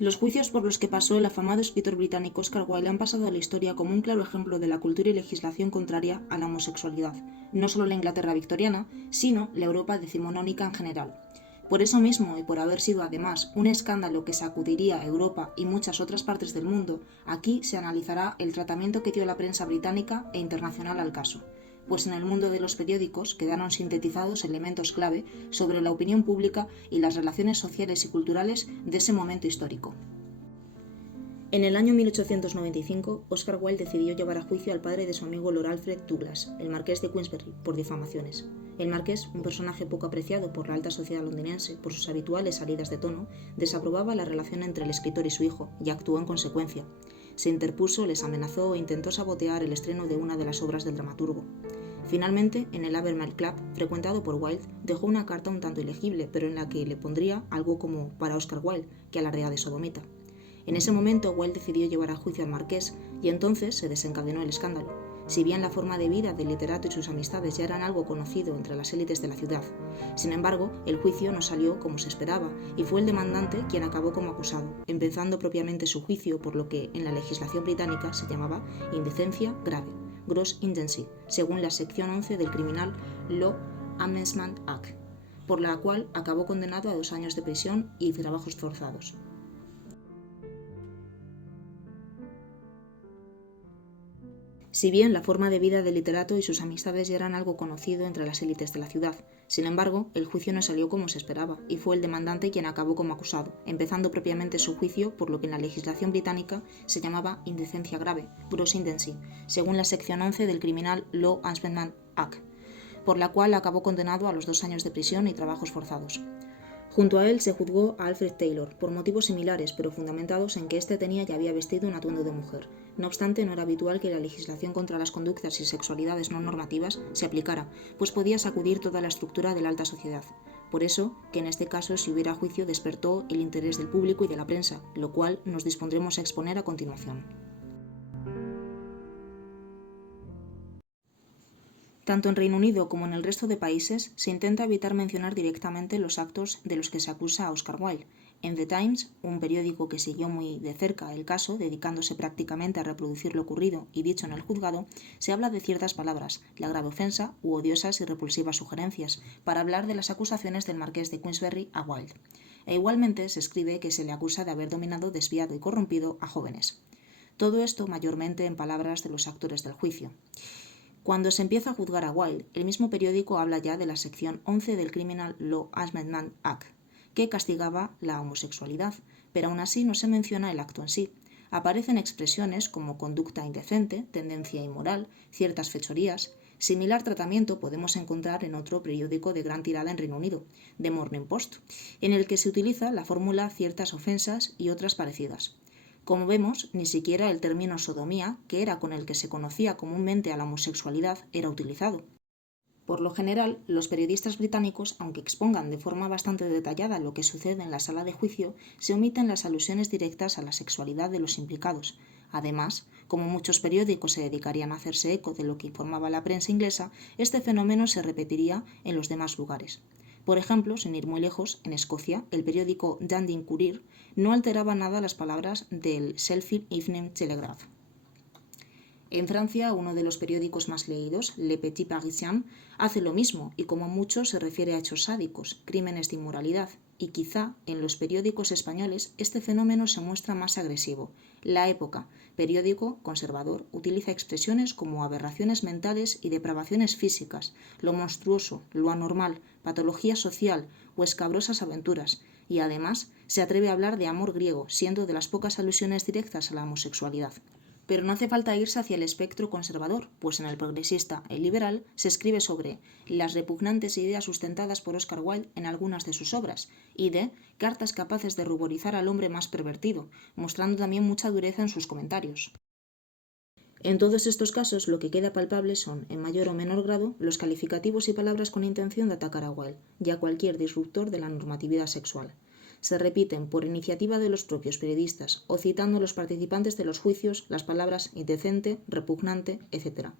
Los juicios por los que pasó el afamado escritor británico Oscar Wilde han pasado a la historia como un claro ejemplo de la cultura y legislación contraria a la homosexualidad, no solo la Inglaterra victoriana, sino la Europa decimonónica en general. Por eso mismo, y por haber sido además un escándalo que sacudiría Europa y muchas otras partes del mundo, aquí se analizará el tratamiento que dio la prensa británica e internacional al caso, pues en el mundo de los periódicos quedaron sintetizados elementos clave sobre la opinión pública y las relaciones sociales y culturales de ese momento histórico. En el año 1895, Oscar Wilde decidió llevar a juicio al padre de su amigo Lord Alfred Douglas, el marqués de Queensberry, por difamaciones. El marqués, un personaje poco apreciado por la alta sociedad londinense por sus habituales salidas de tono, desaprobaba la relación entre el escritor y su hijo y actuó en consecuencia. Se interpuso, les amenazó e intentó sabotear el estreno de una de las obras del dramaturgo. Finalmente, en el Albemarle Club, frecuentado por Wilde, dejó una carta un tanto ilegible, pero en la que le pondría algo como para Oscar Wilde, que alardea de sodomita. En ese momento, Wilde decidió llevar a juicio al marqués y entonces se desencadenó el escándalo. Si bien la forma de vida del literato y sus amistades ya eran algo conocido entre las élites de la ciudad, sin embargo, el juicio no salió como se esperaba y fue el demandante quien acabó como acusado, empezando propiamente su juicio por lo que en la legislación británica se llamaba indecencia grave, gross indecency, según la sección 11 del Criminal Law Amendment Act, por la cual acabó condenado a 2 años de prisión y trabajos forzados. Si bien la forma de vida del literato y sus amistades ya eran algo conocido entre las élites de la ciudad, sin embargo, el juicio no salió como se esperaba y fue el demandante quien acabó como acusado, empezando propiamente su juicio por lo que en la legislación británica se llamaba indecencia grave, gross indecency, según la sección 11 del Criminal Law Amendment Act, por la cual acabó condenado a los 2 años de prisión y trabajos forzados. Junto a él se juzgó a Alfred Taylor, por motivos similares, pero fundamentados en que éste tenía y había vestido un atuendo de mujer. No obstante, no era habitual que la legislación contra las conductas y sexualidades no normativas se aplicara, pues podía sacudir toda la estructura de la alta sociedad. Por eso, que en este caso, si hubiera juicio, despertó el interés del público y de la prensa, lo cual nos dispondremos a exponer a continuación. Tanto en Reino Unido como en el resto de países se intenta evitar mencionar directamente los actos de los que se acusa a Oscar Wilde. En The Times, un periódico que siguió muy de cerca el caso, dedicándose prácticamente a reproducir lo ocurrido y dicho en el juzgado, se habla de ciertas palabras, la grave ofensa u odiosas y repulsivas sugerencias, para hablar de las acusaciones del marqués de Queensberry a Wilde. E igualmente se escribe que se le acusa de haber dominado, desviado y corrompido a jóvenes. Todo esto mayormente en palabras de los actores del juicio. Cuando se empieza a juzgar a Wilde, el mismo periódico habla ya de la sección 11 del Criminal Law Amendment Act, que castigaba la homosexualidad, pero aún así no se menciona el acto en sí. Aparecen expresiones como conducta indecente, tendencia inmoral, ciertas fechorías. Similar tratamiento podemos encontrar en otro periódico de gran tirada en Reino Unido, The Morning Post, en el que se utiliza la fórmula ciertas ofensas y otras parecidas. Como vemos, ni siquiera el término sodomía, que era con el que se conocía comúnmente a la homosexualidad, era utilizado. Por lo general, los periodistas británicos, aunque expongan de forma bastante detallada lo que sucede en la sala de juicio, se omiten las alusiones directas a la sexualidad de los implicados. Además, como muchos periódicos se dedicarían a hacerse eco de lo que informaba la prensa inglesa, este fenómeno se repetiría en los demás lugares. Por ejemplo, sin ir muy lejos, en Escocia, el periódico Dundee Courier no alteraba nada las palabras del Sheffield Evening Telegraph. En Francia, uno de los periódicos más leídos, Le Petit Parisien, hace lo mismo y como mucho se refiere a hechos sádicos, crímenes de inmoralidad, y quizá en los periódicos españoles este fenómeno se muestra más agresivo. La Época, periódico conservador, utiliza expresiones como aberraciones mentales y depravaciones físicas, lo monstruoso, lo anormal, patología social o escabrosas aventuras, y además se atreve a hablar de amor griego, siendo de las pocas alusiones directas a la homosexualidad. Pero no hace falta irse hacia el espectro conservador, pues en el progresista y liberal se escribe sobre las repugnantes ideas sustentadas por Oscar Wilde en algunas de sus obras y de cartas capaces de ruborizar al hombre más pervertido, mostrando también mucha dureza en sus comentarios. En todos estos casos lo que queda palpable son, en mayor o menor grado, los calificativos y palabras con intención de atacar a Wilde y a cualquier disruptor de la normatividad sexual. Se repiten por iniciativa de los propios periodistas o citando a los participantes de los juicios las palabras indecente, repugnante, etc.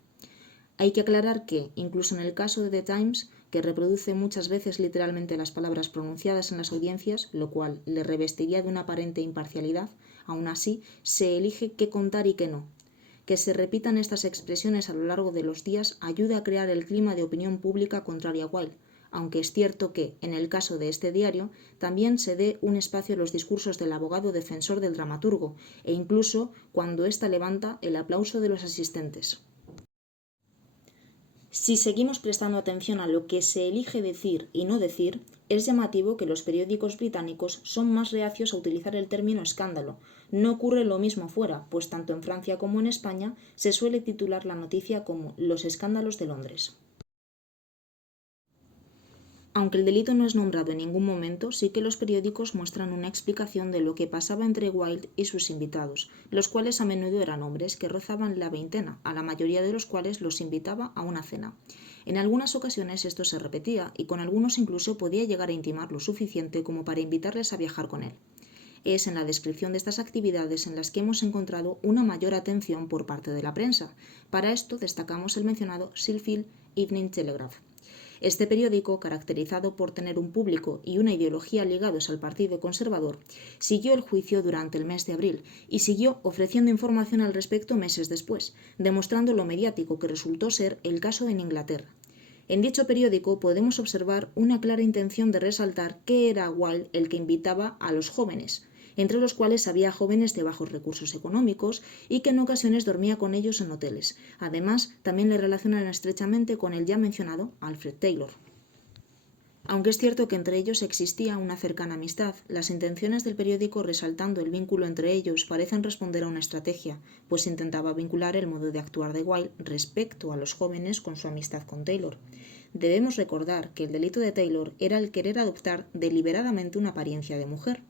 Hay que aclarar que, incluso en el caso de The Times, que reproduce muchas veces literalmente las palabras pronunciadas en las audiencias, lo cual le revestiría de una aparente imparcialidad, aún así se elige qué contar y qué no. Que se repitan estas expresiones a lo largo de los días ayuda a crear el clima de opinión pública contraria a Wilde, aunque es cierto que, en el caso de este diario, también se dé un espacio a los discursos del abogado defensor del dramaturgo, e incluso cuando ésta levanta el aplauso de los asistentes. Si seguimos prestando atención a lo que se elige decir y no decir, es llamativo que los periódicos británicos son más reacios a utilizar el término escándalo. No ocurre lo mismo fuera, pues tanto en Francia como en España se suele titular la noticia como Los escándalos de Londres. Aunque el delito no es nombrado en ningún momento, sí que los periódicos muestran una explicación de lo que pasaba entre Wilde y sus invitados, los cuales a menudo eran hombres que rozaban la veintena, a la mayoría de los cuales los invitaba a una cena. En algunas ocasiones esto se repetía y con algunos incluso podía llegar a intimar lo suficiente como para invitarles a viajar con él. Es en la descripción de estas actividades en las que hemos encontrado una mayor atención por parte de la prensa. Para esto destacamos el mencionado Sheffield Evening Telegraph. Este periódico, caracterizado por tener un público y una ideología ligados al Partido Conservador, siguió el juicio durante el mes de abril y siguió ofreciendo información al respecto meses después, demostrando lo mediático que resultó ser el caso en Inglaterra. En dicho periódico podemos observar una clara intención de resaltar que era Wilde el que invitaba a los jóvenes, entre los cuales había jóvenes de bajos recursos económicos y que en ocasiones dormía con ellos en hoteles. Además, también le relacionan estrechamente con el ya mencionado Alfred Taylor. Aunque es cierto que entre ellos existía una cercana amistad, las intenciones del periódico resaltando el vínculo entre ellos parecen responder a una estrategia, pues intentaba vincular el modo de actuar de Wilde respecto a los jóvenes con su amistad con Taylor. Debemos recordar que el delito de Taylor era el querer adoptar deliberadamente una apariencia de mujer.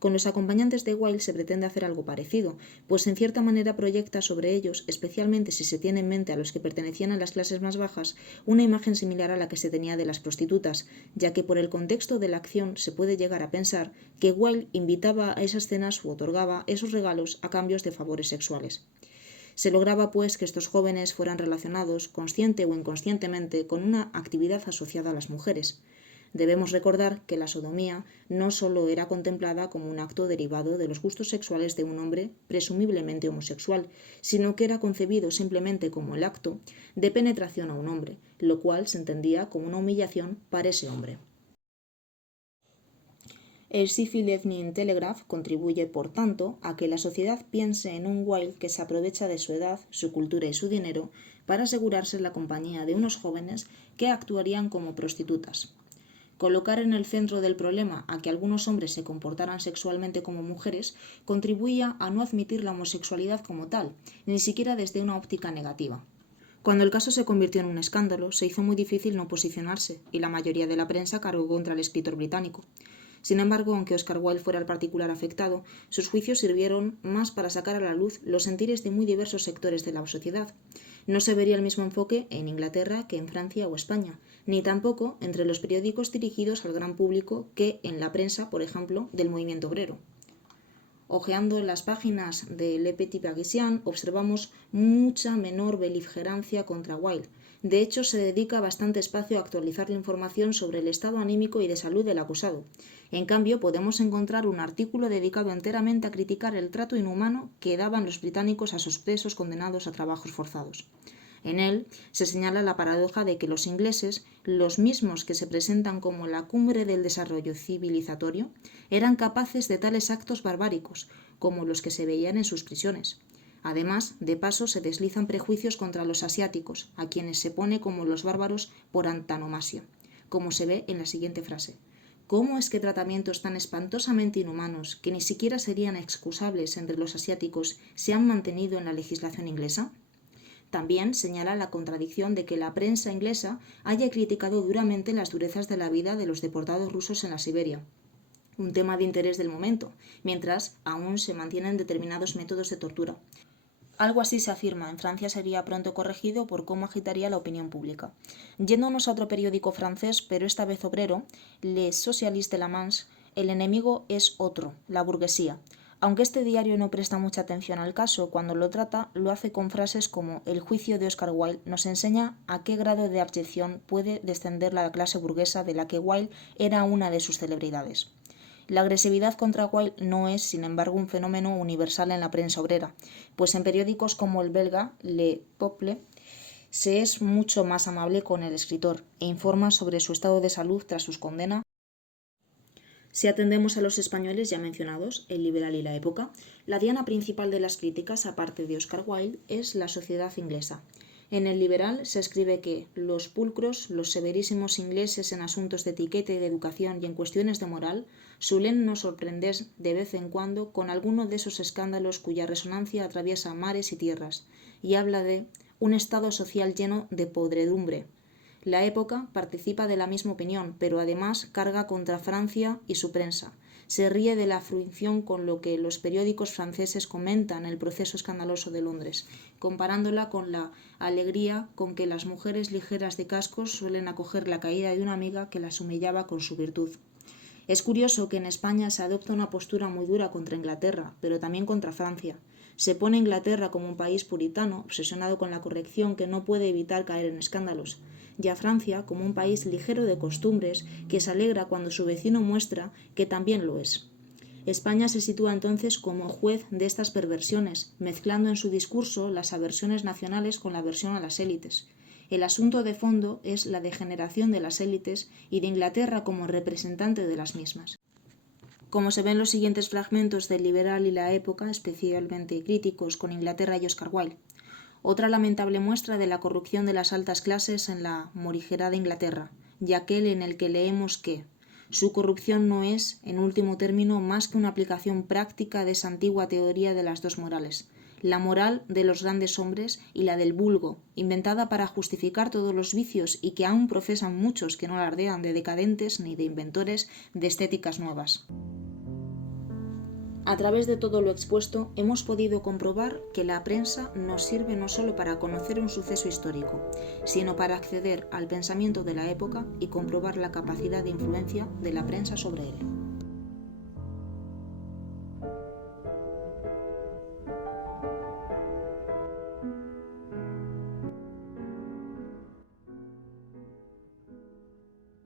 Con los acompañantes de Wilde se pretende hacer algo parecido, pues en cierta manera proyecta sobre ellos, especialmente si se tiene en mente a los que pertenecían a las clases más bajas, una imagen similar a la que se tenía de las prostitutas, ya que por el contexto de la acción se puede llegar a pensar que Wilde invitaba a esas cenas u otorgaba esos regalos a cambios de favores sexuales. Se lograba, pues, que estos jóvenes fueran relacionados, consciente o inconscientemente, con una actividad asociada a las mujeres. Debemos recordar que la sodomía no solo era contemplada como un acto derivado de los gustos sexuales de un hombre presumiblemente homosexual, sino que era concebido simplemente como el acto de penetración a un hombre, lo cual se entendía como una humillación para ese hombre. El Sheffield Evening Telegraph contribuye, por tanto, a que la sociedad piense en un Wilde que se aprovecha de su edad, su cultura y su dinero para asegurarse la compañía de unos jóvenes que actuarían como prostitutas. Colocar en el centro del problema a que algunos hombres se comportaran sexualmente como mujeres contribuía a no admitir la homosexualidad como tal, ni siquiera desde una óptica negativa. Cuando el caso se convirtió en un escándalo, se hizo muy difícil no posicionarse, y la mayoría de la prensa cargó contra el escritor británico. Sin embargo, aunque Oscar Wilde fuera el particular afectado, sus juicios sirvieron más para sacar a la luz los sentires de muy diversos sectores de la sociedad. No se vería el mismo enfoque en Inglaterra que en Francia o España, ni tampoco entre los periódicos dirigidos al gran público que en la prensa, por ejemplo, del movimiento obrero. Hojeando las páginas de Le Petit Parisien observamos mucha menor beligerancia contra Wilde. De hecho, se dedica bastante espacio a actualizar la información sobre el estado anímico y de salud del acusado. En cambio, podemos encontrar un artículo dedicado enteramente a criticar el trato inhumano que daban los británicos a sus presos condenados a trabajos forzados. En él se señala la paradoja de que los ingleses, los mismos que se presentan como la cumbre del desarrollo civilizatorio, eran capaces de tales actos barbáricos, como los que se veían en sus prisiones. Además, de paso se deslizan prejuicios contra los asiáticos, a quienes se pone como los bárbaros por antonomasia, como se ve en la siguiente frase. ¿Cómo es que tratamientos tan espantosamente inhumanos, que ni siquiera serían excusables entre los asiáticos, se han mantenido en la legislación inglesa? También señala la contradicción de que la prensa inglesa haya criticado duramente las durezas de la vida de los deportados rusos en la Siberia, un tema de interés del momento, mientras aún se mantienen determinados métodos de tortura. Algo así se afirma, en Francia sería pronto corregido por cómo agitaría la opinión pública. Yéndonos a otro periódico francés, pero esta vez obrero, Les Socialistes de la Manche, el enemigo es otro, la burguesía. Aunque este diario no presta mucha atención al caso, cuando lo trata lo hace con frases como «El juicio de Oscar Wilde nos enseña a qué grado de abyección puede descender la clase burguesa de la que Wilde era una de sus celebridades». La agresividad contra Wilde no es, sin embargo, un fenómeno universal en la prensa obrera, pues en periódicos como el belga Le Peuple se es mucho más amable con el escritor e informa sobre su estado de salud tras su condena. Si atendemos a los españoles ya mencionados, El Liberal y La Época, la diana principal de las críticas, aparte de Oscar Wilde, es la sociedad inglesa. En El Liberal se escribe que los pulcros, los severísimos ingleses en asuntos de etiqueta y de educación y en cuestiones de moral, suelen nos sorprender de vez en cuando con alguno de esos escándalos cuya resonancia atraviesa mares y tierras, y habla de un estado social lleno de podredumbre. La Época participa de la misma opinión, pero además carga contra Francia y su prensa. Se ríe de la fruición con lo que los periódicos franceses comentan el proceso escandaloso de Londres, comparándola con la alegría con que las mujeres ligeras de cascos suelen acoger la caída de una amiga que las humillaba con su virtud. Es curioso que en España se adopta una postura muy dura contra Inglaterra, pero también contra Francia. Se pone a Inglaterra como un país puritano, obsesionado con la corrección que no puede evitar caer en escándalos, y a Francia como un país ligero de costumbres que se alegra cuando su vecino muestra que también lo es. España se sitúa entonces como juez de estas perversiones, mezclando en su discurso las aversiones nacionales con la aversión a las élites. El asunto de fondo es la degeneración de las élites y de Inglaterra como representante de las mismas. Como se ven los siguientes fragmentos del Liberal y La Época, especialmente críticos con Inglaterra y Oscar Wilde. Otra lamentable muestra de la corrupción de las altas clases en la morigerada Inglaterra, y aquel en el que leemos que su corrupción no es, en último término, más que una aplicación práctica de esa antigua teoría de las dos morales, la moral de los grandes hombres y la del vulgo, inventada para justificar todos los vicios y que aún profesan muchos que no alardean de decadentes ni de inventores de estéticas nuevas. A través de todo lo expuesto, hemos podido comprobar que la prensa nos sirve no solo para conocer un suceso histórico, sino para acceder al pensamiento de la época y comprobar la capacidad de influencia de la prensa sobre él.